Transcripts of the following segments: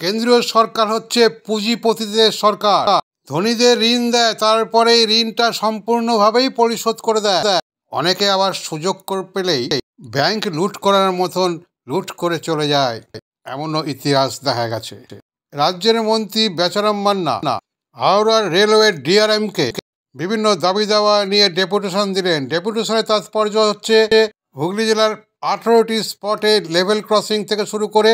কেন্দ্রীয় সরকার হচ্ছে পুঁজিপতিদের সরকার। ধনীদের ঋণ দেয়, তারপরে ঋণটা সম্পূর্ণভাবেই পরিশোধ করে দেয়। অনেকে আবার সুযোগ পেলেই ব্যাংক লুট করার মতন লুট করে চলে যায়, এমনও ইতিহাস দেখা গেছে। রাজ্যের মন্ত্রী বেচারাম মান্না হাওড়ার রেলওয়ে ডিআরএমকে বিভিন্ন দাবি দাওয়া নিয়ে ডেপুটেশন দিলেন। ডেপুটেশনের তাৎপর্য হচ্ছে হুগলি জেলার 18টি স্পটে লেভেল ক্রসিং থেকে শুরু করে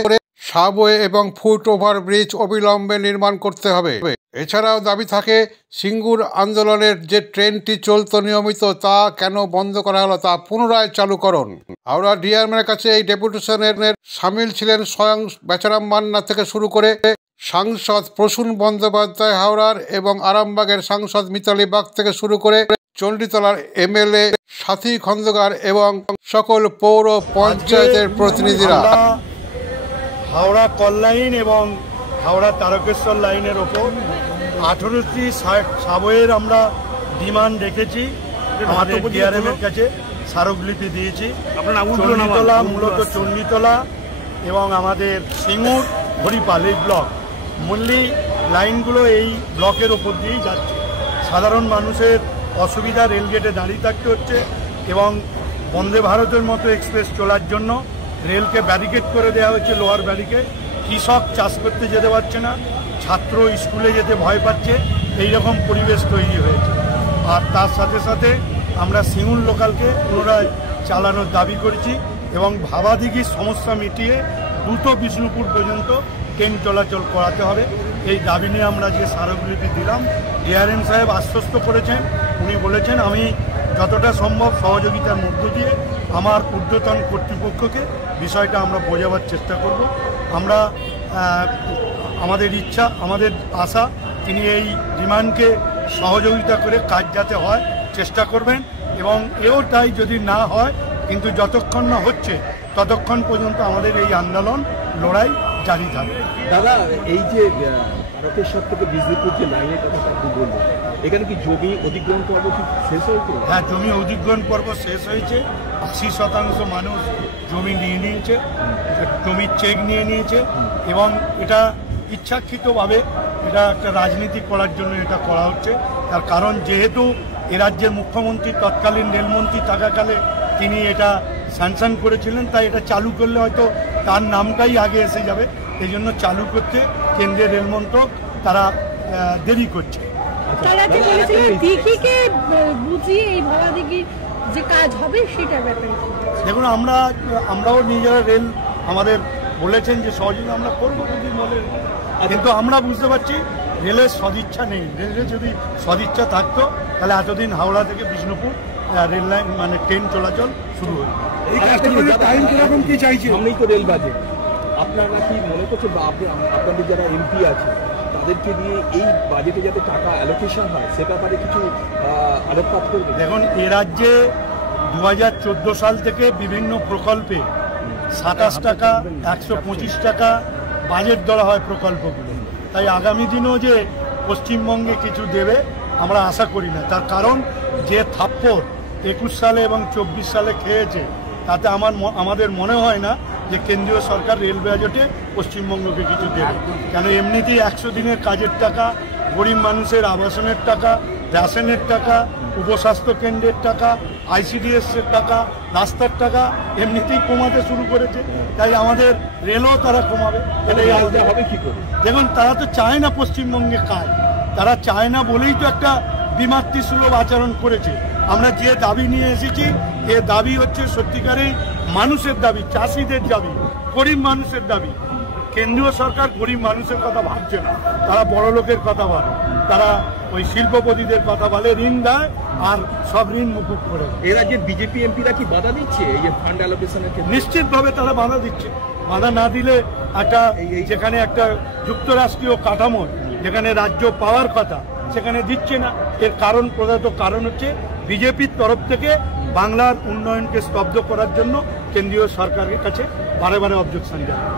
সাবওয়ে এবং ফুট ওভার ব্রিজ অবিলম্বে নির্মাণ করতে হবে। এছাড়াও দাবি থাকে সিঙ্গুর আন্দোলনের যে ট্রেনটি চলত নিয়মিত, তা কেন বন্ধ করা হলো তা পুনরায় চালুকরণ। হাওড়া ডিআরএমের কাছে এই ডেপুটেশনের সামিল ছিলেন স্বয়ং বেচারাম মান্না থেকে শুরু করে সাংসদ প্রসূন বন্দ্যোপাধ্যায় হাওড়ার এবং আরামবাগের সাংসদ মিতালি বাগ থেকে শুরু করে চণ্ডীতলার এমএলএ সাথী খন্দকার এবং সকল পৌর পঞ্চায়েতের প্রতিনিধিরা। হাওড়া কল লাইন এবং হাওড়া তারকেশ্বর লাইনের ওপর 18টি সাবওয়ের আমরা ডিমান্ড রেখেছি, আমাদের ডিআরএমের কাছে স্মারকলিপি দিয়েছি। চণ্ডীতলা, মূলত চণ্ডীতলা এবং আমাদের সিঙ্গুর হরিপাল এই ব্লক মল্লি লাইনগুলো এই ব্লকের ওপর দিয়েই যাচ্ছে। সাধারণ মানুষের অসুবিধা, রেলগেটে দাঁড়িয়ে থাকতে হচ্ছে এবং বন্দে ভারতের মতো এক্সপ্রেস চলার জন্য রেলকে ব্যারিকেড করে দেওয়া হয়েছে, লোহার ব্যারিকেড। কৃষক চাষ করতে যেতে পারছে না, ছাত্র স্কুলে যেতে ভয় পাচ্ছে, এইরকম পরিবেশ তৈরি হয়েছে। আর তার সাথে সাথে আমরা সিঙ্গুর লোকালকে পুনরায় চালানোর দাবি করেছি এবং ভাবাদিঘির সমস্যা মিটিয়ে দ্রুত বিষ্ণুপুর পর্যন্ত ট্রেন চলাচল করাতে হবে। এই দাবি নিয়ে আমরা যে স্মারকলিপি দিলাম, ডিআরএম সাহেব আশ্বস্ত করেছেন, উনি বলেছেন আমি যতটা সম্ভব সহযোগিতার মধ্য দিয়ে আমার ঊর্ধ্বতন কর্তৃপক্ষকে বিষয়টা আমরা বোঝাবার চেষ্টা করব। আমরা আমাদের ইচ্ছা, আমাদের আশা তিনি এই ডিমান্ডকে সহযোগিতা করে কাজ যাতে হয় চেষ্টা করবেন এবং এও তাই যদি না হয়, কিন্তু যতক্ষণ না হচ্ছে ততক্ষণ পর্যন্ত আমাদের এই আন্দোলন লড়াই জারি থাকবে। দাদা, এই যে তারকেশ্বর থেকে বিজেপুর যে লাইনের কথা আপনি বললেন, এখানে কি জমি অধিগ্রহণ পর্ব কি শেষ হয়েছে? হ্যাঁ, জমি অধিগ্রহণ পর্ব শেষ হয়েছে। 80% মানুষ জমি নিয়ে নিয়েছে, জমির চেক নিয়ে নিয়েছে এবং এটা ইচ্ছাকৃতভাবে এটা একটা রাজনীতি করার জন্য এটা করা হচ্ছে। তার কারণ যেহেতু এ রাজ্যের মুখ্যমন্ত্রী তৎকালীন রেলমন্ত্রী থাকাকালে তিনি এটা স্যাংশন করেছিলেন, তাই এটা চালু করলে হয়তো তার নামটাই আগে এসে যাবে, এই জন্য চালু করতে কেন্দ্রীয় রেল মন্ত্রক তারা দেরি করছে। দেখুন, আমরাও নিজেরা রেল আমাদের বলেছেন যে সহযোগিতা আমরা করবো যদি বলে, কিন্তু আমরা বুঝতে পারছি রেলের সদিচ্ছা নেই। রেলের যদি সদিচ্ছা থাকতো তাহলে এতদিন হাওড়া থেকে বিষ্ণুপুর রেল লাইন মানে ট্রেন চলাচল শুরু হতো। এই টাইম কিরকম কি চাইছে? সামনেই তো রেল বাজেট, আপনারা কি মনে করছেন বা আপনাদের যারা এমপি আছে তাদেরকে দিয়ে এই বাজেটে যাতে টাকা অ্যালোকেশন হয় সে ব্যাপারে কিছু আলোকপাত করবে? দেখুন, এ রাজ্যে 2014 সাল থেকে বিভিন্ন প্রকল্পে 27 টাকা 125 টাকা বাজেট দেওয়া হয় প্রকল্পগুলো। তাই আগামী দিনেও যে পশ্চিমবঙ্গে কিছু দেবে আমরা আশা করি না। তার কারণ যে থাপ্পড় 21 সালে এবং 24 সালে খেয়েছে, তাতে আমাদের মনে হয় না যে কেন্দ্রীয় সরকার রেল বাজেটে পশ্চিমবঙ্গকে কিছু দেবে। কেন এমনিতেই 100 দিনের কাজের টাকা, গরিব মানুষের আবাসনের টাকা, রেশনের টাকা, উপস্বাস্থ্য কেন্দ্রের টাকা, আইসিডিএসের টাকা, রাস্তার টাকা এমনিতেই কমাতে শুরু করেছে। তাই আমাদের রেলও তারা কমাবে। হবে কি করে? দেখুন, তারা তো চায় না পশ্চিমবঙ্গে কাজ, তারা চায় না বলেই তো একটা বিমাতৃসুলভ আচরণ করেছে। আমরা যে দাবি নিয়ে এসেছি, এ দাবি হচ্ছে সত্যিকারের মানুষের দাবি, চাষিদের দাবি, গরিব মানুষের দাবি। কেন্দ্রীয় সরকার গরিব মানুষের কথা ভাবছে না, তারা বড় লোকের কথা বলে, তারা ওই শিল্পপতিদের কথা বলে, ঋণ দেয় আর সব ঋণ মুকুব করে। এর আগে বিজেপি এমপিরা কি বাধা দিচ্ছে এই যে ফান্ড অ্যালোকেশনের ক্ষেত্রে? নিশ্চিতভাবে তারা বাধা দিচ্ছে। বাধা না দিলে একটা যেখানে একটা যুক্তরাষ্ট্রীয় কাঠামো, যেখানে রাজ্য পাওয়ার কথা, সেখানে দিচ্ছে না। এর কারণ, প্রধানত কারণ হচ্ছে বিজেপির তরফ থেকে বাংলার উন্নয়নকে স্তব্ধ করার জন্য কেন্দ্রীয় সরকারের কাছে বারে বারে অবজেকশন জানায়।